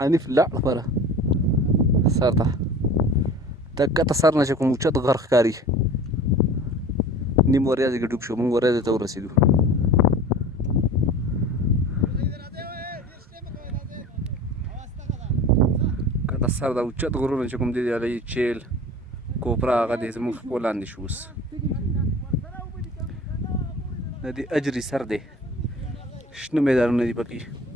حنیف لاړ خپله سر ته د کښته سر نه چې کوم اوچت غر ښکاري نیم وریځې کې ډوب شو موږ وریځې ته ورسېدو کښته سر د اوچت غرونه چې کوم دي د علي چیل کوپره هغه دی زموږ پښو لاندې شو اوس د دې اجري سر دی شنه میدانونه دي پکې